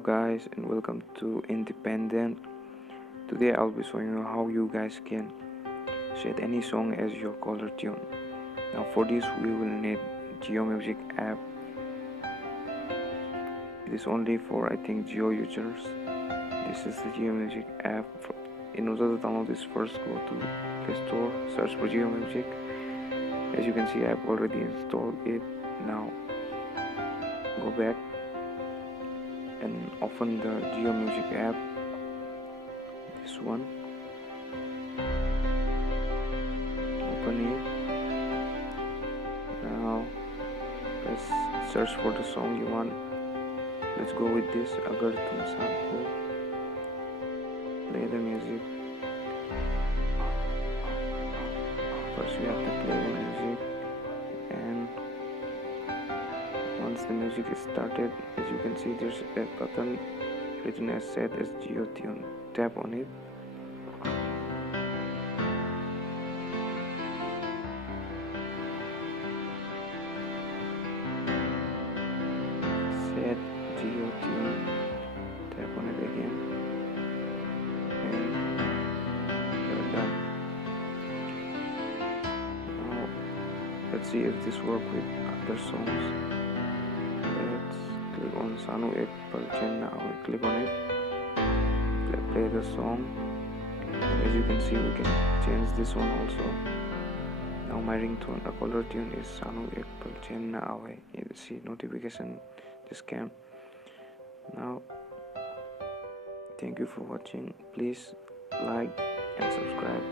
guys, and welcome to Independent. Today I'll be showing you how you guys can set any song as your caller tune. Now for this we will need Jio Music app. This only for I think Jio users. This is the Jio Music app. In order to download this, first go to Play Store, search for Jio Music. As you can see, I've already installed it. Now go back and open the Jio Music app, this one. Open it. Now let's search for the song you want. Let's go with this Agar Tum Saath Ho. Play the music. First we have to play the music, and once the music is started, as you can see, there's a button written as set as Jio Tune. Tap on it. Set Jio Tune. Tap on it again, and you're done. Now let's see if this works with other songs. Click on Sanu Ek Pal Chhena. We click on it. Play the song. And as you can see, we can change this one also. Now my ringtone, a caller tune is Sanu Ek Pal Chhena. You see notification just came. Now thank you for watching. Please like and subscribe.